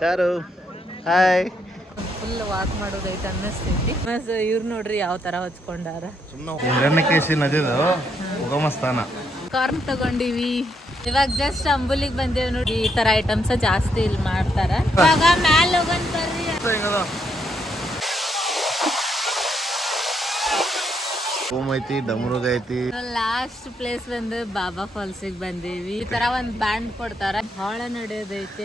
ಚಾರು. Hi full walk ಮಾಡೋದೈತೆ ಅನ್ನಿಸ್ತೈತಿ. ಮಸ್ ಇವ್ರು ನೋಡ್ರಿ ಯಾವ ತರ ಹಚ್ಕೊಂಡಾರ. ಸುಮ್ಮನೆ ಹಿರಣ್ಯಕೇಶಿ ನದಿದು ಉಗಮ ಸ್ಥಾನ ಕಾರ್ನ್ ತಗೊಂಡಿವಿ. ಇವಾಗ ಜಸ್ಟ್ ಅಂಬುಲಿಗ್ ಬಂದೇವ್ ನೋಡಿ ಈ ತರ ಐಟಮ್ಸ್ ಜಾಸ್ತಿ ಇಲ್ಲಿ ಮಾಡ್ತಾರ. ಇವಾಗ ಮ್ಯಾಲ ಹೋಗನ್ ಬರ್ರಿ. ರೂಮ್ ಐತಿ ಡಮರುಗ ಐತಿ. ಲಾಸ್ಟ್ ಪ್ಲೇಸ್ ಬಂದು ಬಾಬಾ ಫಾಲ್ಸಿಗೆ ಬಂದೇವಿ. ಈ ತರ ಒಂದ್ ಬ್ಯಾಂಡ್ ಕೊಡ್ತಾರ. ಬಹಳ ನಡೆಯೋದೈತಿ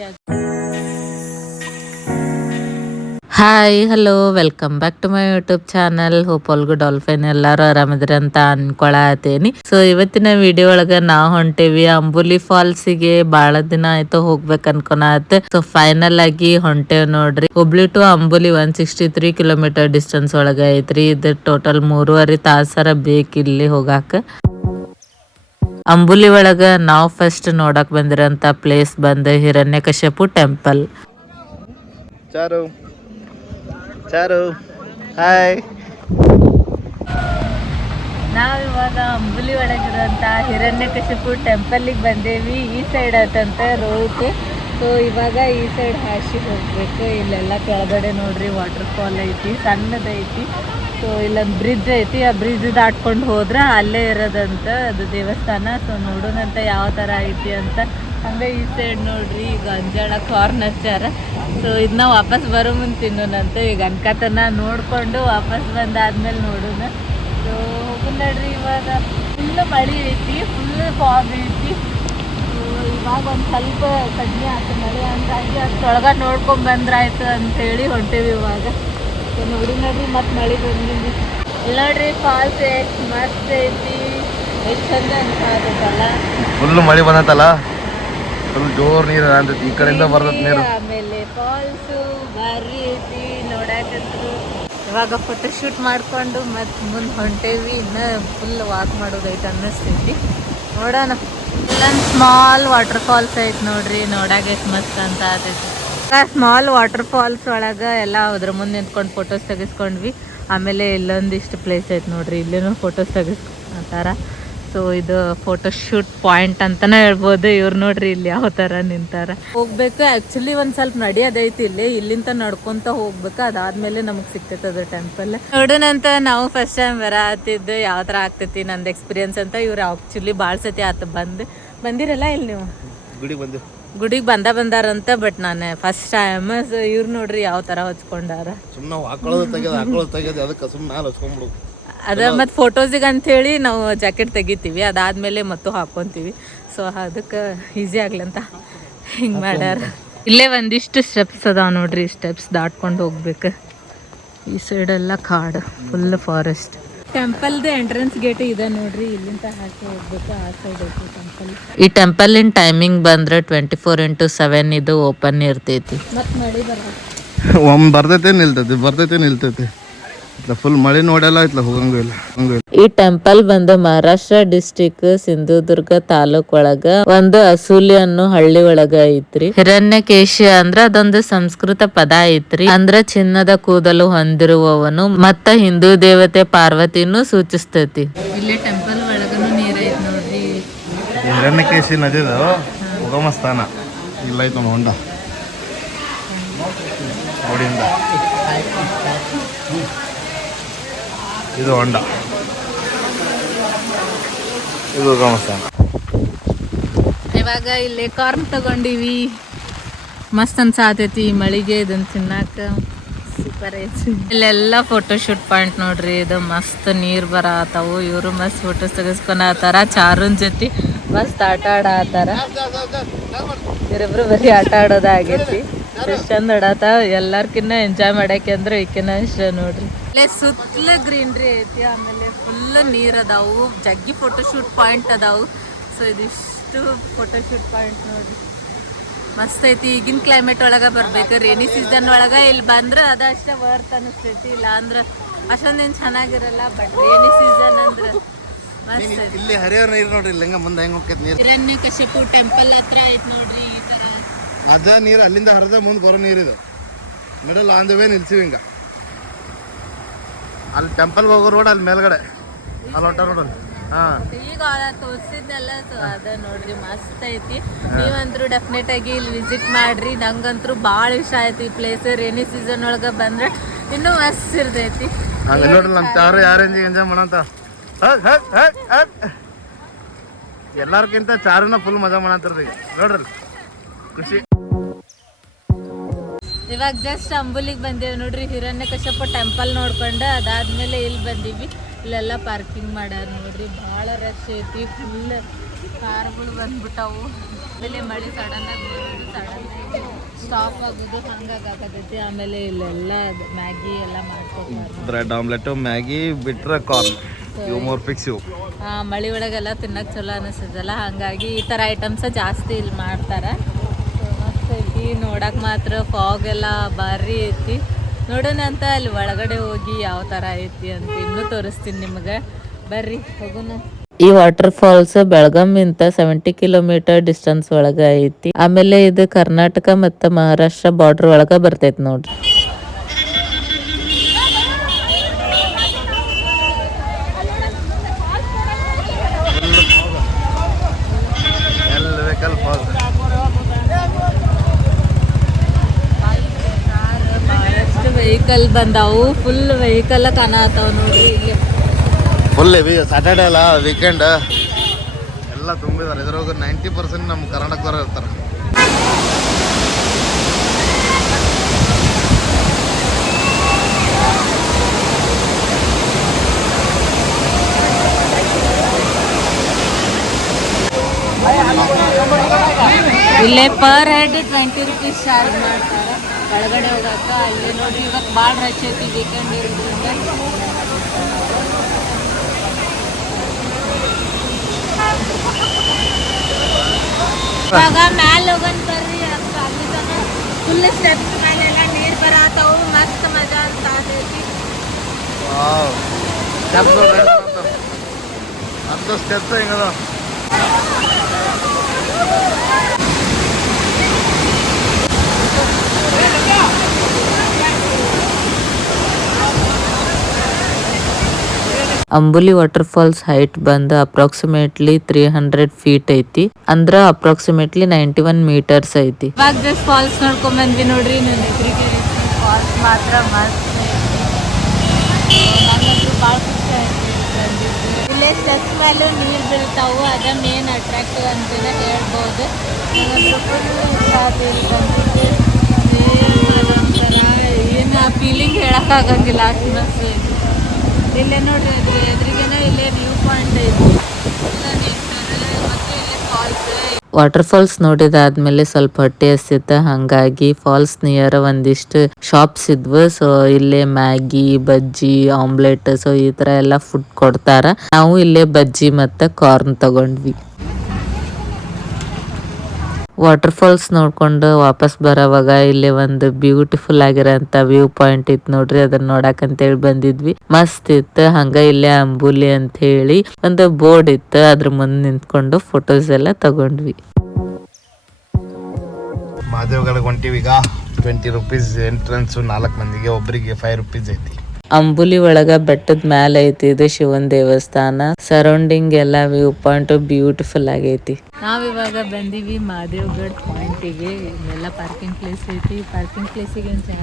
hi hello welcome back to my YouTube channel hope all good doing fine ಎಲ್ಲರೂ ಆರಾಮಿದ್ರಿ ಅಂತ ಅನ್ಕೊಳತೇನಿ. ಸೊ ಇವತ್ತಿನ ವಿಡಿಯೋ ಒಳಗ ನಾವು ಹೊಂಟೇವಿ ಅಂಬುಲಿ ಫಾಲ್ಸಿಗೆ. ಬಹಳ ದಿನ ಆಯ್ತು ಹೋಗ್ಬೇಕು ಅನ್ಕೊನತ್. ಸೊ ಫೈನಲ್ ಆಗಿ ಹೊಂಟೇವ್ ನೋಡ್ರಿ. Hubli to Ambuli one sixty three kilometer distance ಒಳಗ ಐತ್ರಿ. ಇದು ಟೋಟಲ್ ಮೂರುವರೆ ತಾಸರ ಬೇಕಿಲ್ಲಿ ಹೋಗಾಕ. ಅಂಬುಲಿ ಒಳಗ ನಾವು ಫಸ್ಟ್ ನೋಡಕ್ ಬಂದಿರಂತ ಪ್ಲೇಸ್ ಬಂದ ಹಿರಣ್ಯಕಶ್ಯಪು ಟೆಂಪಲ್ ಚಾರು. ಹಾಯ್ ನಾವಿವಾಗ ಅಂಬುಲಿ ಒಳಗಿರುವಂತ ಹಿರಣ್ಯಕಶಿಪು ಟೆಂಪಲ್ಗೆ ಬಂದೇವಿ. ಈ ಸೈಡ್ ಆತಂತ ರೋಡ್ ಸೊ ಇವಾಗ ಈ ಸೈಡ್ ಹಾಸಿ ಹೋಗ್ಬೇಕು. ಇಲ್ಲೆಲ್ಲ ಕೆಳಗಡೆ ನೋಡ್ರಿ ವಾಟರ್ ಫಾಲ್ ಐತಿ. ಸಣ್ಣದೈತಿ ಸೊ ಇಲ್ಲೊಂದು ಬ್ರಿಡ್ಜ್ ಐತಿ. ಆ ಬ್ರಿಡ್ಜ್ ದಾಟ್ಕೊಂಡು ಹೋದ್ರೆ ಅಲ್ಲೇ ಇರೋದಂತ ಅದು ದೇವಸ್ಥಾನ. ಸೊ ನೋಡೋಣಂತ ಯಾವ ಥರ ಐತಿ ಅಂತ ಹಂಗೆ ಈ ಸೈಡ್ ನೋಡ್ರಿ, ಈಗ ಅಂಜಾಳ ಕಾರ್ನ್ ಹಚ್ಚಾರ. ಸೊ ಇದನ್ನ ವಾಪಸ್ ಬರೋ ಮುಂದೆ ತಿನ್ನೋಣಂತ. ಈಗ ಅನ್ಕತನ ನೋಡ್ಕೊಂಡು ವಾಪಸ್ ಬಂದಾದ್ಮೇಲೆ ನೋಡೋಣ. ಸೊ ಹೋಗೋಣ ನೋಡ್ರಿ ಇವಾಗ. ಫುಲ್ ಮಳೆ ಐತಿ ಫುಲ್ ಫಾಗ್ ಐತಿ. ಇವಾಗ ಒಂದು ಸ್ವಲ್ಪ ಕಡಿಮೆ ಆಯ್ತು ಮಳೆ. ಹಂಗಾಗಿ ಅಷ್ಟೊಳಗೆ ನೋಡ್ಕೊಂಡ್ ಬಂದ್ರಾಯ್ತು ಅಂತೇಳಿ ಹೊಂಟೇವಿ ಇವಾಗ. ಸೊ ನೋಡಿ ನೋಡ್ರಿ ಮತ್ತೆ ಮಳೆ ಬಂದಿದ್ವಿ ನೋಡ್ರಿ ಫಾಲ್ಸ್ ಎಷ್ಟು ಮಸ್ತ್ ಐತಿ. ಎಷ್ಟು ಚಂದ ಅನ್ಸಾದಲ್ಲ ಫುಲ್ ಮಳೆ ಬಂದತ್ತಲ್ಲ? ಫುಲ್ ಜೋರ್ ನೀರು ಅಂತೈತಿ ಈ ಕಡೆಯಿಂದ ಬರ್ತೈತಿ ನೀರು ಆಮೇಲೆ ಫಾಲ್ಸ್ ಭಾರಿ ಐತಿ ನೋಡಾಕಂತ್ರು. ಇವಾಗ ಫೋಟೋ ಶೂಟ್ ಮಾಡ್ಕೊಂಡು ಮತ್ತೆ ಮುಂದೆ ಹೊಂಟೇವಿ ಇನ್ನ ಫುಲ್ ವಾಕ್ ಮಾಡೋದೈತೆ ಅನ್ನಿಸ್ತೈತಿ. ನೋಡೋಣ. ಇಲ್ಲೊಂದು ಸ್ಮಾಲ್ ವಾಟರ್ ಫಾಲ್ಸ್ ಐತಿ ನೋಡ್ರಿ ನೋಡಾಕ ಎಷ್ಟು ಮಸ್ತ್ ಅಂತ ಆತೈತಿ. ಸ್ಮಾಲ್ ವಾಟರ್ ಫಾಲ್ಸ್ ಒಳಗೆ ಎಲ್ಲ ಅದ್ರ ಮುಂದೆ ನಿಂತ್ಕೊಂಡು ಫೋಟೋಸ್ ತೆಗಿಸ್ಕೊಂಡ್ವಿ. ಆಮೇಲೆ ಇಲ್ಲೊಂದಿಷ್ಟು ಪ್ಲೇಸ್ ಐತಿ ನೋಡ್ರಿ ಇಲ್ಲೇನು ಫೋಟೋಸ್ ತೆಗಿಸ್ಕೊಂತಾರ ಸೊ ಇದು ಫೋಟೋ ಶೂಟ್ ಪಾಯಿಂಟ್ ಅಂತಾನೆ ಹೇಳ್ಬೋದು. ಇವ್ರು ನೋಡ್ರಿ ಇಲ್ಲಿ ಯಾವ ತರ ನಿಂತಾರ. ಹೋಗ್ಬೇಕು. ಆಕ್ಚುಲಿ ಒಂದ್ ಸ್ವಲ್ಪ ನಡಿಯೋದೈತಿ ಇಲ್ಲಿ. ಇಲ್ಲಿಂದ ನಡ್ಕೊಂತ ಹೋಗ್ಬೇಕು. ಅದಾದ್ಮೇಲೆ ನಮಗ್ ಸಿಗ್ತೈತೆ ಅದು ಟೆಂಪಲ್ ನೋಡೋಣಂತ ನಾವು ಫಸ್ಟ್ ಟೈಮ್ ಬರತ್ತಿದ್ದು ಯಾವ ತರ ಆಗ್ತೈತಿ ನಂದು ಎಕ್ಸ್ಪೀರಿಯನ್ಸ್ ಅಂತ ಇವ್ರು ಆಕ್ಚುಲಿ ಭಾಳ ಸತಿ ಆತ ಬಂದು. ಬಂದಿರಲ್ಲ ಇಲ್ಲಿ ನೀವು? ಗುಡಿ ಬಂದು ಗುಡಿಗೆ ಬಂದ ಬಂದಾರಂತ ಬಟ್ ನಾನು ಫಸ್ಟ್ ಟೈಮ್ ಸೊ ಇವ್ರು ನೋಡ್ರಿ ಯಾವ ತರ ಹಚ್ಕೊಂಡಾರ. ಸುಮ್ಮನೆ ಹಾಕೊಳ್ಳೋದು ತೆಗೆದು ಹಾಕೊಳ್ಳೋದು ತೆಗೆದು ಅದಕ್ಕೆ ಸುಮ್ಮನೆ ಹಾಲು ಹಚ್ಕೊಂಡ್ಬಿಡು ಅದ ಮತ್ತು ಫೋಟೋಸಿಗೆ ಹೇಳಿ ನಾವು ಜಾಕೆಟ್ ತೆಗಿತೀವಿ. ಅದಾದ್ಮೇಲೆ ಮತ್ತು ಹಾಕ್ಕೊತೀವಿ ಸೊ ಅದಕ್ಕೆ ಈಸಿ ಆಗ್ಲಂತ ಅಂತ ಹಿಂಗೆ ಮಾಡ್ಯಾರ. ಇಲ್ಲೇ ಒಂದಿಷ್ಟು ಸ್ಟೆಪ್ಸ್ ಅದಾವ ನೋಡ್ರಿ. ಸ್ಟೆಪ್ಸ್ ದಾಟ್ಕೊಂಡು ಹೋಗ್ಬೇಕು. ಈ ಸೈಡೆಲ್ಲ ಕಾಡು. ಫುಲ್ ಫಾರೆಸ್ಟ್ ಟೆಂಪಲ್ದು ಎಂಟ್ರೆನ್ಸ್ ಗೇಟ್ ಇದೆ ನೋಡ್ರಿ. ಇಲ್ಲಿಂದ ಹಾಕಿ ಹೋಗ್ಬೇಕು. ಆ ಸೈಡ್ ಐತಿ ಟೆಂಪಲ್ ಈ ಟೆಂಪಲ್ ಇನ್ ಟೈಮಿಂಗ್ ಬಂದ್ರೆ ಟ್ವೆಂಟಿ ಫೋರ್ ಇಂಟು ಸೆವೆನ್ ಇದು ಓಪನ್ ಇರ್ತೈತಿ. ಮತ್ತೆ ಮಳಿ ಬರ ಒಮ್ಮೆ ಬರ್ತೈತೆ ನಿಲ್ತೈತಿ ಬರ್ತೈತೆ ನಿಲ್ತೈತಿ. ಫುಲ್ ಮಳೆ ನೋಡಲ್ಲ ಇತ್ಲ ಹೋಗಂಗೂ ಇಲ್ಲ ಹಂಗೂ ಇಲ್ಲ. ಈ ಟೆಂಪಲ್ ಬಂದು ಮಹಾರಾಷ್ಟ್ರ ಡಿಸ್ಟಿಕ್ ಸಿಂಧುದುರ್ಗ ತಾಲೂಕ್ ಒಳಗ ಒಂದು ಅಸೂಲಿ ಅನ್ನೋ ಹಳ್ಳಿ ಒಳಗ ಐತ್ರಿ. ಹಿರಣ್ಯಕೇಶ ಅಂದ್ರ ಅದೊಂದು ಸಂಸ್ಕೃತ ಪದ ಐತ್ರಿ. ಅಂದ್ರ ಚಿನ್ನದ ಕೂದಲು ಹೊಂದಿರುವವನು ಮತ್ತ ಹಿಂದೂ ದೇವತೆ ಪಾರ್ವತಿನೂ ಸೂಚಿಸ್ತೈತಿ. ಇಲ್ಲಿ ಟೆಂಪಲ್ ಒಳಗನು ನೀರ್ ಐತ್ ನೋಡ್ರಿ. ಹಿರಣ್ಯಕೇಶಿ ನದಿದು ಉಗಮ ಸ್ಥಾನ. ಇಲ್ಲ ಐತೆ ನಮ್ಮ ಹೊಂಡ. ಇದು ಹೊಂಡ. ಇದು ಇವಾಗ ಇಲ್ಲಿ ಕಾರ್ನ್ ತಗೊಂಡಿವಿ. ಮಸ್ತ್ ಅನ್ಸಾತೈತಿ ಈ ಮಳಿಗೆ ಇದನ್ನ ತಿನ್ನಾಕ. ಸೂಪರ್ ಐತಿ. ಇಲ್ಲೆಲ್ಲ ಫೋಟೋ ಶೂಟ್ ಪಾಯಿಂಟ್ ನೋಡ್ರಿ, ಇದು ಮಸ್ತ್ ನೀರ್ ಬರತಾವು. ಇವರು ಮಸ್ತ್ ಫೋಟೋಸ್ ತೆಗೆಸ್ಕೊಳತಾರ ಚಾರುನ್ ಜೊತೆ ಮಸ್ತ್ ಆಟ ಆಡತಾರ ಇವರಿಬ್ರು ಬರೀ ಆಟ ಆಡೋದಾಗೈತಿ ಎಷ್ಟ್ ಚಂದ ಎಲ್ಲಾರ್ಕಿನ್ನ ಎಂಜಾಯ್ ಮಾಡಕ್ಕೆ ಅಂದ್ರೆ ಈಕಿನ ಇಷ್ಟ ನೋಡ್ರಿ. ಇಲ್ಲೇ ಸುತ್ತಲ ಗ್ರೀನ್ರಿ ಐತಿ ಆಮೇಲೆ ಫುಲ್ ನೀರ್ ಅದಾವು ಜಗ್ಗಿ ಫೋಟೋಶೂಟ್ ಪಾಯಿಂಟ್ ಅದಾವು. ಸೊ ಇದಿಷ್ಟು ಫೋಟೋಶೂಟ್ ಪಾಯಿಂಟ್ ನೋಡ್ರಿ. ಮಸ್ತ್ ಐತಿ ಈಗಿನ ಕ್ಲೈಮೇಟ್ ಒಳಗ ಬರ್ಬೇಕು ರೇನಿ ಸೀಸನ್ ಒಳಗ ಇಲ್ಲಿ ಬಂದ್ರೆ ಅಷ್ಟೇ ವರ್ತ್ ಅನಿಸ್ತೈತಿ ಇಲ್ಲ ಅಂದ್ರೆ ಅಷ್ಟೊಂದೇನು ಚೆನ್ನಾಗಿರಲ್ಲ ಬಟ್ ರೇನಿ ಸೀಸನ್ ಅಂದ್ರೆ ಮಸ್ತ್ ಐತಿ. ಇಲ್ಲಿ ಹರಿಯೋ ನೀರು ನೋಡ್ರಿ ಇಲ್ಲಿ ಹೆಂಗ ಮುಂದೆ ಹೆಂಗ್ ಹೋಗ್ತೈತಿ ನೀರು? ಹಿರಣ್ಯ ಕಶಿಪು ಟೆಂಪಲ್ ಹತ್ರ ಐತಿ ನೋಡ್ರಿ. ಅದ ನೀರು ಅಲ್ಲಿಂದ ಹರಿದ ಮುಂದೆ ಬರೋ ನೀರಿದು ಮಿಡಲ್ ಆನ್ ದ ವೇ ನಿಲ್ಸಿವಿ ಹಿಂಗ. ಅಲ್ಲಿ ಟೆಂಪಲ್ ಹೋಗೋ ರೋಡ್ ಅಲ್ಲಿ ಮೇಲ್ಗಡೆ. ಅಲ್ಲಿ ಹೊಂಟ ರೋಡ್ ಅಲ್ಲಿ. ಹಾ. ಈಗ ತೋರಿಸಿದ್ನೆಲ್ಲ ಅದ ನೋಡ್ರಿ ಮಸ್ತ್ ಐತಿ. ನೀವಂತರೂ ಡೆಫಿನೆಟ್ ಆಗಿ ಇಲ್ಲಿ ವಿಸಿಟ್ ಮಾಡ್ರಿ. ನಂಗಂತರೂ ಭಾಳ ಇಷ್ಟ ಆಯ್ತು ಈ ಪ್ಲೇಸ್ ರೇನಿ ಸೀಸನ್ ಒಳಗ ಬಂದ್ರೆ ಇನ್ನೂ ಮಸ್ತ್ ಇರ್ತೈತಿ. ಹಂಗ ನೋಡ್ರಿ ನಮ್ಮ ಚಾರು ಯಾವ ರೇಂಜಿಗೆ ಎಂಜಾಯ್ ಮಾಡಂತ. ಎಲ್ಲಾರ್ಕಿಂತ ಚಾರುನ ಫುಲ್ ಮಜಾ ಮಾಡಂತಾರ್ರಿ ನೋಡ್ರಿ ಖುಷಿ. ಇವಾಗ ಜಸ್ಟ್ ಅಂಬುಲಿಗೆ ಬಂದೇವೆ ನೋಡ್ರಿ ಹಿರಣ್ಯಕಶಪ ಟೆಂಪಲ್ ನೋಡ್ಕೊಂಡು ಅದಾದ್ಮೇಲೆ ಇಲ್ಲಿ ಬಂದೀವಿ. ಇಲ್ಲೆಲ್ಲ ಪಾರ್ಕಿಂಗ್ ಮಾಡ್ಯಾರ ನೋಡ್ರಿ ಭಾಳ ರಶ್ ಐತಿ ಫುಲ್ ಕಾರ್ಗಳು ಬಂದ್ಬಿಟ್ಟವು. ಆಮೇಲೆ ಮಳೆ ಸಡನ್ ಆಗಿ ಸಡನ್ ಸ್ಟಾಪ್ ಆಗೋದು ಹಂಗಾಗತೈತಿ ಆಮೇಲೆ ಇಲ್ಲೆಲ್ಲ ಮ್ಯಾಗಿ ಎಲ್ಲ ಮಾಡ್ಕೊತಾರೆ ಬ್ರೆಡ್ ಆಮ್ಲೆಟ್ ಮ್ಯಾಗಿ ಬಿಟ್ರೆ ಕಾರ್ನ್ ಇವು ಮೂರು ಫಿಕ್ಸ್ ಇವು. ಆ, ಮಳೆ ಒಳಗೆಲ್ಲ ತಿನ್ನಕ್ಕೆ ಚಲೋ ಅನಿಸ್ತದಲ್ಲ ಹಾಗಾಗಿ ಈ ಥರ ಐಟಮ್ಸ ಜಾಸ್ತಿ ಇಲ್ಲಿ ಮಾಡ್ತಾರೆ. ನೋಡಕ್ಕೆ ಮಾತ್ರ ಫಾಗ್ ಎಲ್ಲ ಭಾರಿ ಐತಿ. ನೋಡೋಣ ಅಂತ ಅಲ್ಲಿ ಒಳಗಡೆ ಹೋಗಿ ಯಾವ ತರ ಐತಿ ಅಂತ ಇನ್ನೂ ತೋರಿಸ್ತೀನಿ ನಿಮಗೆ. ಬರ್ರಿ, ಹೋಗೋಣ. ಈ ವಾಟರ್ ಫಾಲ್ಸ್ ಬೆಳಗಾಮಿಂದ ಸೆವೆಂಟಿ ಕಿಲೋಮೀಟರ್ ಡಿಸ್ಟೆನ್ಸ್ ಒಳಗ ಐತಿ. ಆಮೇಲೆ ಇದು ಕರ್ನಾಟಕ ಮತ್ತ ಮಹಾರಾಷ್ಟ್ರ ಬಾರ್ಡರ್ ಒಳಗ ಬರ್ತೈತಿ ನೋಡ್ರಿ ಎಲ್ಲಿ ಬೇಕಲ್ಲಿ ಫಾಲ್ ಬಹಳಷ್ಟು ವೆಹಿಕಲ್ ಬಂದಾವು. ಫುಲ್ ವೆಹಿಕಲ್ ಕಾಣತಾವ ನೋಡಿ ಇಲ್ಲಿ ಫುಲ್ ಸ್ಯಾಟರ್ಡೆ ಅಲ್ಲ ವೀಕೆಂಡ್ ಎಲ್ಲ ತುಂಬಿದಾರೆ. ಇದ್ರಾಗ ನೈಂಟಿ ಪರ್ಸೆಂಟ್ ನಮ್ಮ ಕರ್ನಾಟಕದವ್ರು ಇರ್ತಾರೆ. ಇಲ್ಲೇ per head twenty rupees charge ಮಾಡ್ತಾರೆ. ಒಳಗಡೆ ಹೋಗಕ್ಕ, ಅಲ್ಲಿ ನೋಡಿ ಇವಾಗ ಭಾಳ ರಶ್ ಐತಿ ವೀಕೆಂಡ್ ಇರೋದ್ರಿಂದ. ಇವಾಗ ಮ್ಯಾಲೆ ಹೋಗೋಣ ಬರ್ರಿ ಅಂತ ಅಲ್ಲಿ ತನ ಫುಲ್ ಸ್ಟೆಪ್ಸ್ ಮೇಲೆಲ್ಲ ನೀರು ಬರತ್ತವು ಮಸ್ತ್ ಮಜಾ ಅಂತ ಆಗೈತಿ ವಾವ್. ಸ್ಟೆಪ್ಸ್ ನೋಡ್ರಿ ಹತ್ತು ಸ್ಟೆಪ್ಸ್ ಹೆಂಗದ ಅಂಬುಲಿ ವಾಟರ್ ಫಾಲ್ಸ್ ಹೈಟ್ ಬಂದು ಅಪ್ರಾಕ್ಸಿಮೇಟ್ಲಿ ತ್ರೀ ಹಂಡ್ರೆಡ್ ಫೀಟ್ ಐತಿ. ಅಂದ್ರ ಅಪ್ರಾಕ್ಸಿಮೇಟ್ಲಿ ನೈಂಟಿ ಒನ್ ಮೀಟರ್ಸ್ ಐತಿ ಫಾಲ್ಸ್ ನೋಡ್ಕೊಂಡ್ ಬಂದ್ವಿ ನೋಡ್ರಿ ಫಾಲ್ಸ್ ಮಾತ್ರ ಮಸ್ತ್. ಸ್ಟೆಪ್ಸ್ ಮೇಲೂ ನೀರು ಬೀಳ್ತಾವು, ಅದ ಮೇನ್ ಅಟ್ರಾಕ್ಟಿವ್ ಅಂತಾನೆ ಹೇಳ್ಬೋದು. ಏನು ಆ ಫೀಲಿಂಗ್ ಹೇಳೋಕ್ಕಾಗಂಗಿಲ್ಲ ಅಷ್ಟು ಇಲ್ಲೇ ನೋಡ್ರಿ ಅದ್ರ ಎದುರಿಗೇನೆ ಇಲ್ಲೇ ವ್ಯೂ ಪಾಯಿಂಟ್ ಐತಿ ವಾಟರ್ ಫಾಲ್ಸ್ ನೋಡಿದಾದ್ಮೇಲೆ ಸ್ವಲ್ಪ ಹೊಟ್ಟೆ ಹಸಿತ, ಹಂಗಾಗಿ ಫಾಲ್ಸ್ ನಿಯರ್ ಒಂದಿಷ್ಟು ಶಾಪ್ಸ್ ಇದ್ವು. ಸೊ ಇಲ್ಲೇ ಮ್ಯಾಗಿ ಬಜ್ಜಿ ಆಮ್ಲೆಟ್ ಸೊ ಈ ತರ ಎಲ್ಲ ಫುಡ್ ಕೊಡ್ತಾರ. ನಾವು ಇಲ್ಲೇ ಬಜ್ಜಿ ಮತ್ತೆ ಕಾರ್ನ್ ತಗೊಂಡ್ವಿ. ವಾಟರ್ ಫಾಲ್ಸ್ ನೋಡ್ಕೊಂಡು ವಾಪಸ್ ಬರೋವಾಗ ಇಲ್ಲಿ ಒಂದು ಬ್ಯೂಟಿಫುಲ್ ಆಗಿರೋಂಥ ವ್ಯೂ ಪಾಯಿಂಟ್ ಇತ್ತು ನೋಡ್ರಿ, ಅದನ್ನ ನೋಡಕ್ ಅಂತೇಳಿ ಬಂದಿದ್ವಿ. ಮಸ್ತ್ ಇತ್ತು, ಹಂಗ ಇಲ್ಲೇ ಅಂಬುಲಿ ಅಂತ ಹೇಳಿ ಒಂದು ಬೋರ್ಡ್ ಇತ್ತು, ಅದ್ರ ಮುಂದೆ ನಿಂತ್ಕೊಂಡು ಫೋಟೋಸ್ ಎಲ್ಲ ತಗೊಂಡ್ವಿ. ಮಾದೇವ್ಗಳಿಗೆ ಹೊಂಟಿವಿ ಈಗ. ಟ್ವೆಂಟಿ ರುಪೀಸ್ ಎಂಟ್ರೆನ್ಸ್ ನಾಲ್ಕು ಮಂದಿಗೆ ಒಬ್ಬರಿಗೆ ಫೈವ್ ರುಪೀಸ್ ಐತಿ. ಅಂಬುಲಿ ಒಳಗ ಬೆಟ್ಟದ ಮ್ಯಾಲ ಐತಿ ಇದು ಶಿವನ್ ದೇವಸ್ಥಾನ. ಸರೌಂಡಿಂಗ್ ಎಲ್ಲ ವ್ಯೂ ಪಾಯಿಂಟ್ ಬ್ಯೂಟಿಫುಲ್ ಆಗೈತಿ. ನಾವಿವಾಗ ಬಂದೀವಿ ಪಾಯಿಂಟ್ಗೆ. ಎಲ್ಲ ಪಾರ್ಕಿಂಗ್ ಪ್ಲೇಸ್ ಐತಿ. ಪಾರ್ಕಿಂಗ್ ಪ್ಲೇಸ್ಗೆ ಚಾರ್ಜ್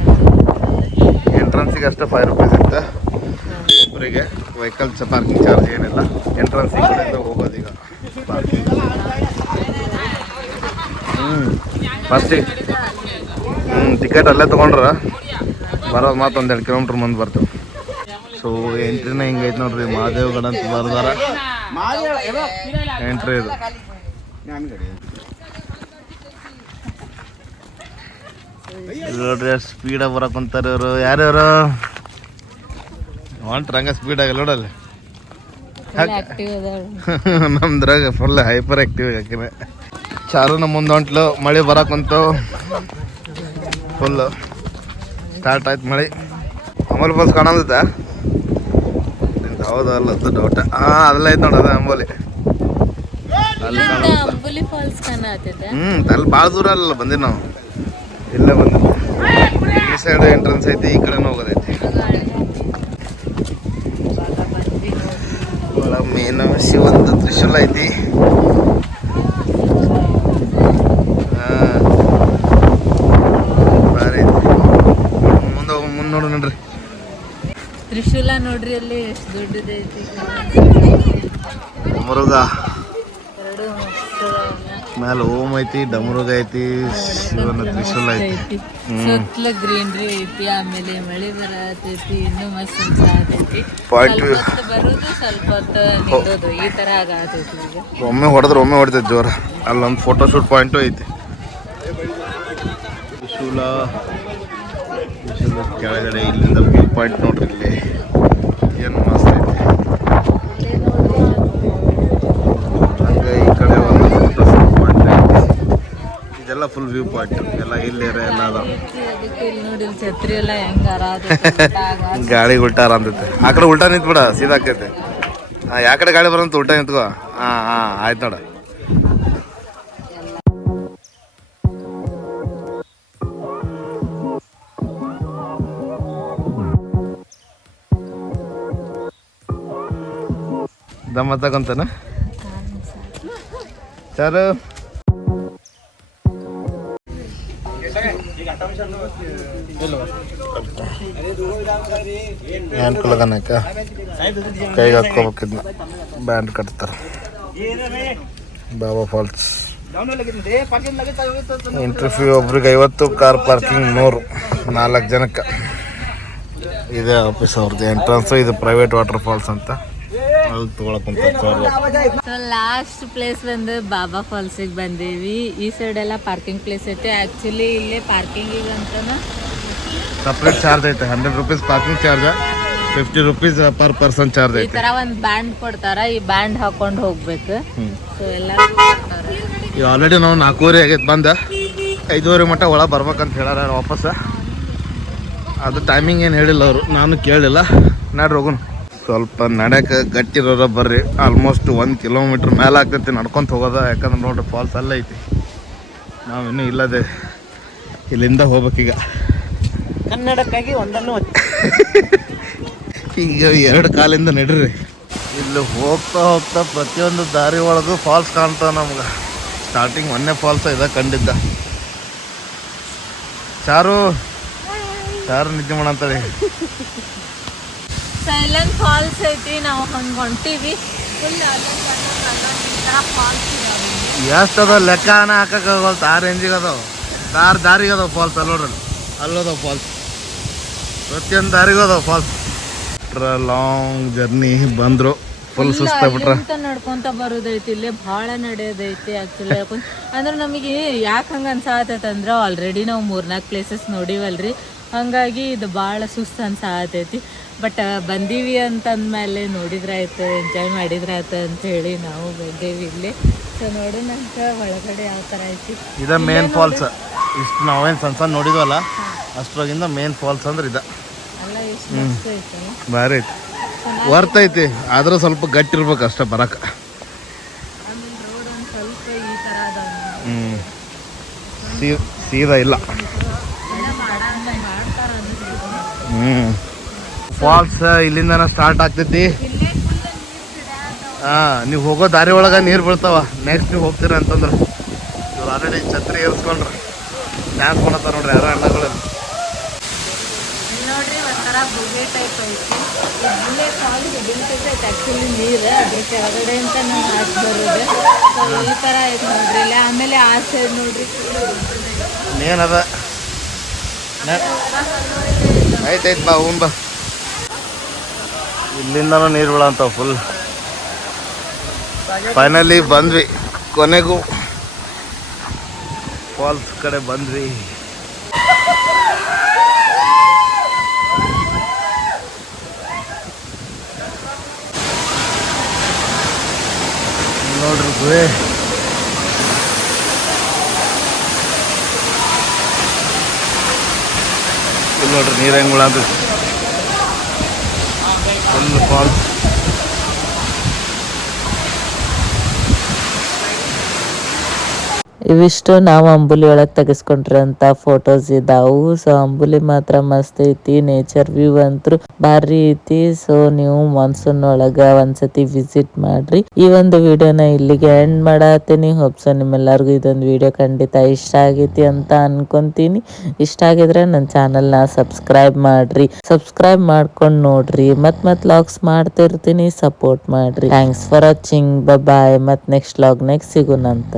ಎಂಟ್ರೆನ್ಸಿಗೆ ಅಷ್ಟೇ ಫೈವ್ ರುಪೀಸ್ ಅಂತ ಒಬ್ಬರಿಗೆ ವೆಹಿಕಲ್ ಪಾರ್ಕಿಂಗ್ ಚಾರ್ಜ್ ಏನಿಲ್ಲ. ಎಂಟ್ರೆನ್ಸ್ ಹೋಗೋದೀಗ ಪಾರ್ಕಿಂಗ್ ಹ್ಞೂ ಟಿಕೆಟ್ ಅಲ್ಲೇ ತೊಗೊಂಡ್ರ. ಬರೋದು ಮಾತು ಒಂದೆರಡು ಕಿಲೋಮೀಟ್ರ್ ಮುಂದೆ ಬರ್ತೇವೆ. ಸೊ ಎಂಟ್ರಿನ ಹಿಂಗೈತೆ ನೋಡ್ರಿ ಮಹಾದೇವ್ಗಡ ಅಂತ ಬರ್ದಾರ. ಎಂಟ್ರಿ ಇದು. ನೋಡ್ರಿ ಎಷ್ಟು ಸ್ಪೀಡಾಗಿ ಬರಕೊಂತಾರ ಇವರು. ಯಾರ್ಯಾರು ಹೊಂಟ್ರ ರಂಗ ಸ್ಪೀಡ್ ಆಗಲ್ಲ ನೋಡಲ್ಲಿ ನಮ್ದ್ರಾಗ ಫುಲ್ ಹೈಪರ್ ಆಕ್ಟಿವ್ ಹಾಕಿನ ಚಾರು ನಮ್ಮ ಮುಂದೆ ಹೊಂಟ್ಲು ಮಳೆ ಕುಂತು. ಫುಲ್ ಸ್ಟಾರ್ಟ್ ಆಯ್ತು ಮಳೆ. ಅಮಲ್ ಬಸ್ ಕಾಣಲ್ದ ಹೌದಲ್ಲ ಅಲ್ಲ ಡೌಟ್ ಹಾಂ ಅದೆಲ್ಲ ಐತೆ ನೋಡೋದು ಅಂಬೋಲಿ. ಅಲ್ಲಿ ಫಾಲ್ಸ್ ಹ್ಞೂ ಅಲ್ಲಿ ಭಾಳ ದೂರ ಅಲ್ಲ ಬಂದಿವಿ ನಾವು. ಇಲ್ಲೇ ಬಂದಿದ್ದು. ಈ ಸೈಡ್ ಎಂಟ್ರೆನ್ಸ್ ಐತಿ ಈ ಕಡೆನೂ ಹೋಗೋದೈತಿ. ಮೇನ್ ಮೇನು ಶಿವ ತ್ರಿಶೂಲ ಐತಿ ಹಾ. ಭಾರಿ ಐತಿ ಮುಂದೆ ನೋಡ್ರಿ ತ್ರಿಶೂಲ ನೋಡ್ರಿ ಅಲ್ಲಿ ಎಷ್ಟು ದೊಡ್ಡದೈತಿ ಮುರುಗ ಮೇಲೆ ಓಮ್ ಐತಿ ಡಮರುಗ ಐತಿ ಶಿವನ ತ್ರಿಶೂಲ ಐತಿ. ಸುತ್ತಲ ಗ್ರೀನ್ರಿ ಐತಿ ಆಮೇಲೆ ಮಳೆ ಬರತೈತಿ ಇನ್ನು ಮಸ್ತ್ ಬರೋದು ಸ್ವಲ್ಪ ಹೊತ್ತು ನಿಲ್ಲೋದು ಈ ತರ ಆಗತೈತಿ ಈಗ. ಒಮ್ಮೆ ಹೊಡೆದ್ರೆ ಒಮ್ಮೆ ಹೊಡಿತೈತಿ ಜೋರ. ಅಲ್ಲೊಂದು ಫೋಟೋಶೂಟ್ ಪಾಯಿಂಟು ಐತಿ. ತ್ರಿಶೂಲ. ಕೆಳಗಡೆ ಇಲ್ಲಿಂದ ವ್ಯೂ ಪಾಯಿಂಟ್ ನೋಡ್ರಿ ಇಲ್ಲಿ. ಏನು ಮಸ್ತ್ ಐತಿ. ಹಂಗೆ ಈ ಕಡೆ ಒಂದು ಫೋಟೋ ಪಾಯಿಂಟ್ ಇದೆಲ್ಲ ಫುಲ್ ವ್ಯೂ ಪಾಯಿಂಟ್ ಎಲ್ಲ ಇಲ್ಲಿರ ಎಲ್ಲ ಅರಾದ ಗಾಳಿ ಉಲ್ಟಾರ ಅಂತೈತೆ ಆ ಕಡೆ ಉಲ್ಟಾ ನಿಂತ್ಬಿಡ, ಸೀದಾ ಆಕೈತೆ. ಹಾಂ ಯಾ ಕಡೆ ಗಾಳಿ ಬರಂತ ಉಲ್ಟಾ ನಿಂತ್ಕೋ. ಹಾಂ ಹಾಂ ಆಯ್ತು ನೋಡ. ದಮ್ಮ ತಗೊಂತಾನ? ಚಾರು ಅನ್ಕೊಳಗನಕ ಕೈಗೆ ಹಾಕ್ಕೋಬೇಕಿದ್ನ. ಬ್ಯಾಂಡ್ ಕಟ್ತಾರೆ. ಬಾಬಾ ಫಾಲ್ಸ್. ಇಂಟರ್ವ್ಯೂ ಒಬ್ರಿಗೆ ಐವತ್ತು ಕಾರ್ ಪಾರ್ಕಿಂಗ್ ನೂರು, ನಾಲ್ಕು ಜನಕ್ಕೆ. ಇದೇ ಆಫೀಸ್ ಅವ್ರದ್ದು ಎಂಟ್ರನ್ಸು ಇದು ಪ್ರೈವೇಟ್ ವಾಟರ್ ಫಾಲ್ಸ್ ಅಂತ. ಲಾಸ್ಟ್ ಪ್ಲೇಸ್ ಬಂದು ಬಾಬಾ ಫಾಲ್ಸಿಗೆ ಬಂದೀವಿ. ಈ ಸೈಡ್ ಎಲ್ಲ ಪಾರ್ಕಿಂಗ್ ಪ್ಲೇಸ್ ಐತೆ. ಆಕ್ಚುಲಿ ಇಲ್ಲಿ ಪಾರ್ಕಿಂಗಿಗೆ ಅಂತನ ಸಪ್ರೇಟ್ ಚಾರ್ಜ್ ಐತೆ. Hundred rupees parking charge fifty rupees per person charge ಈ ಐತೆ. ತರ ಒಂದು ಬ್ಯಾಂಡ್ ಕೊಡ್ತಾರ. ಈ ಬ್ಯಾಂಡ್ ಹಾಕೊಂಡು ಹೋಗ್ಬೇಕು. ಸೊ ಎಲ್ಲ ಈಗ ಆಲ್ರೆಡಿ ನಾವು ನಾಲ್ಕೂವರೆ ಆಗೈತೆ ಬಂದ. ಐದೂವರೆ ಮಟ್ಟ ಒಳ ಬರ್ಬೇಕಂತ ಹೇಳಾರ ವಾಪಸ್. ಅದು ಟೈಮಿಂಗ್ ಏನು ಹೇಳಿಲ್ಲ ಅವರು. ನಾನು ಕೇಳಿಲ್ಲ. ನಡ್ರಿ ಸ್ವಲ್ಪ ನಡ್ಯಕ್ಕೆ ಗಟ್ಟಿರೋರ ಬರ್ರಿ. ಆಲ್ಮೋಸ್ಟ್ ಒಂದು ಕಿಲೋಮೀಟ್ರ್ ಮೇಲೆ ಆಗ್ತೈತಿ ನಡ್ಕೊತ ಹೋಗೋದ. ಯಾಕಂದ್ರೆ ನೋಡ್ರಿ ಫಾಲ್ಸ್ ಅಲ್ಲೇ ಐತಿ. ನಾವಿನ್ನೂ ಇಲ್ಲದೆ ಇಲ್ಲಿಂದ ಹೋಗ್ಬೇಕೀಗ. ಕನ್ನಡಕ್ಕಾಗಿ ಒಂದನ್ನು ಈಗ ಎರಡು ಕಾಲಿಂದ ನಡ್ರಿ. ಇಲ್ಲಿ ಹೋಗ್ತಾ ಹೋಗ್ತಾ ಪ್ರತಿಯೊಂದು ದಾರಿ ಒಳಗೂ ಫಾಲ್ಸ್ ಕಾಣ್ತಾವ ನಮ್ಗೆ. ಸ್ಟಾರ್ಟಿಂಗ್ ಒಂದೇ ಫಾಲ್ಸ್ ಇದೆ ಕಂಡಿದ್ದ. ಚಾರು ಚಾರು ನಿಜ ಮಾಡಂತಾಳೆ ಸೈಲೆಂಟ್ ಫಾಲ್ಸ್ ಐತಿ ನಾವು ಹಂಗ ಹೊಂಟಿವಿ. ಫುಲ್ ಫಾಲ್ಸ್ ಎಷ್ಟು ಅದ ಲೆಕ್ಕನ ಹಾಕಕ್ಕಾಗಲ್ತ ಆ ರೇಂಜಿಗೆ ಅದಾವ. ದಾರ್ ದಾರಿಗೆ ಅದಾವ ಫಾಲ್ಸ್ ಅಲ್ಲಿ ನೋಡ್ರಿ ಅಲ್ಲದಾವ ಫಾಲ್ಸ್ ಪ್ರತಿಯೊಂದು ದಾರಿಗೂ ಅದಾವ ಫಾಲ್ಸ್ ಲಾಂಗ್ ಜರ್ನಿ ಬಂದ್ರು. ಫುಲ್ ಸುಸ್ತಾಗ್ಬಿಟ್ರ ನಡ್ಕೊಂತ ಬರೋದೈತಿ. ಇಲ್ಲಿ ಭಾಳ ನಡೆಯೋದೈತಿ ಆಕ್ಚುಲಿ ಅಂದ್ರೆ ನಮಗೆ ಯಾಕೆ ಹಂಗ ಅನ್ಸಾತೈತೆ ಅಂದ್ರೆ ಆಲ್ರೆಡಿ ನಾವು ಮೂರ್ನಾಲ್ಕು ಪ್ಲೇಸಸ್ ನೋಡಿವಲ್ರಿ. ಹಂಗಾಗಿ ಇದು ಭಾಳ ಸುಸ್ತು ಅನ್ಸಾತೈತಿ. ಬಟ್ ಬಂದೀವಿ ಅಂತಂದ್ಮೇಲೆ ನೋಡಿದ್ರಾಯ್ತು ಎಂಜಾಯ್ ಮಾಡಿದ್ರಾಯ್ತು ಅಂತ ಹೇಳಿ ನಾವು ಬಂದೇವಿ ಇಲ್ಲಿ. ಸೊ ನೋಡೋಣ ಅಂತ ಒಳಗಡೆ ಯಾವ ಥರ ಐತಿ. ಇದ ಮೇನ್ ಫಾಲ್ಸ್ ಇಷ್ಟು ನಾವೇನು ಸಣ್ಣ ಸಣ್ಣ ನೋಡಿದ್ವಲ್ಲ ಅಷ್ಟ್ರಾಗಿಂದ ಮೇನ್ ಫಾಲ್ಸ್ ಅಂದ್ರೆ ಇದು. ಭಾರಿ ಐತಿ. ವರ್ತ್ ಐತಿ. ಆದ್ರೆ ಸ್ವಲ್ಪ ಗಟ್ಟಿ ಇರ್ಬೇಕು ಅಷ್ಟೇ ಬರಕ. ಸೀದಾ ಇಲ್ಲ ಎಲ್ಲ ಮಾಡಂಗ ಮಾಡ್ತಾರ ಅನ್ಸುತ್ತೆ ಹ್ಞೂ ಫಾಲ್ಸ್ ಇಲ್ಲಿಂದ ಸ್ಟಾರ್ಟ್ ಆಗ್ತೈತಿ. ಹಾಂ ನೀವು ಹೋಗೋ ದಾರಿ ಒಳಗೆ ನೀರು ಬೀಳ್ತಾವ. ನೆಕ್ಸ್ಟ್ ನೀವು ಹೋಗ್ತೀರ ಅಂತಂದ್ರೆ. ಇವ್ರು ಆಲ್ರೆಡಿ ಛತ್ರಿ ಏರ್ಸ್ಕೊಂಡ್ರೆ. ಡ್ಯಾನ್ಸ್ ಮಾಡತ್ತಾರ ನೋಡ್ರಿ ಯಾರೋ ಅಣ್ಣಗಳು. ಇಲ್ಲಿ ನೋಡ್ರಿ ಒಂಥರ ಬುಗೆ ಟೈಪ್ ಐತಿ. ಇಲ್ಲೇ ಫಾಲ್ಸ್ ಬೀಳ್ತೈತೆ ಆ್ಯಕ್ಚುಲಿ ನೀರು ಅದ್ರ ಕೆಳಗಡೆ ಅಂತ ನಾವು ಹಾಕಿ ಬರೋದು. ಸೊ ಈ ಥರ ಐತೆ ನೋಡ್ರಿ ಇಲ್ಲ ಆಮೇಲೆ ಆ ಸೈಡ್ ನೋಡ್ರಿ. ಏನದ ಆಯ್ತಾಯ್ತು ಬಾ ಬಾ. ಇಲ್ಲಿಂದನೂ ನೀರು ಬೀಳಂತಾವ ಫುಲ್ ಫೈನಲಿ ಬಂದ್ವಿ. ಕೊನೆಗೂ ಫಾಲ್ಸ್ ಕಡೆ ಬಂದ್ವಿ. ನೋಡ್ರಿ ಗುಹೆ. ನೋಡ್ರಿ ನೀರು ಹೆಂಗ್ ಬೀಳಂತ ಫುಲ್ ಫಾಲ್ಸ್ ಇವಿಷ್ಟು ನಾವು ಅಂಬುಲಿ ಒಳಗೆ ತೆಗೆಸ್ಕೊಂಡಿರೋಂಥ ಫೋಟೋಸ್ ಇದಾವು. ಸೊ ಅಂಬುಲಿ ಮಾತ್ರ ಮಸ್ತ್ ಐತಿ ನೇಚರ್ ವ್ಯೂ ಅಂತೂ ಭಾರಿ ಐತಿ. ಸೊ ನೀವು ಮಾನ್ಸೂನ್ ಒಳಗ ಒಂದ್ಸತಿ ವಿಸಿಟ್ ಮಾಡ್ರಿ. ಈ ಒಂದು ವಿಡಿಯೋನ ಇಲ್ಲಿಗೆ ಎಂಡ್ ಮಾಡತ್ತೀನಿ. ಹೋಪ್ಸೋ ನಿಮ್ಮೆಲ್ಲರಿಗೂ ಇದೊಂದು ವಿಡಿಯೋ ಖಂಡಿತ ಇಷ್ಟ ಆಗೈತಿ ಅಂತ ಅನ್ಕೊಂತೀನಿ. ಇಷ್ಟ ಆಗಿದ್ರೆ ನನ್ನ ಚಾನಲ್ನ ಸಬ್ಸ್ಕ್ರೈಬ್ ಮಾಡ್ರಿ. ಸಬ್ಸ್ಕ್ರೈಬ್ ಮಾಡ್ಕೊಂಡು ನೋಡ್ರಿ. ಮತ್ ಮತ್ ಲಾಗ್ಸ್ ಮಾಡ್ತಿರ್ತೀನಿ. ಸಪೋರ್ಟ್ ಮಾಡ್ರಿ. ಥ್ಯಾಂಕ್ಸ್ ಫಾರ್ ವಾಚಿಂಗ್ ಬಾಯ್ ಮತ್ ನೆಕ್ಸ್ಟ್ ಲಾಗ್ ನೆಕ್ಸ್ಟ್ ಸಿಗೋಣಂತ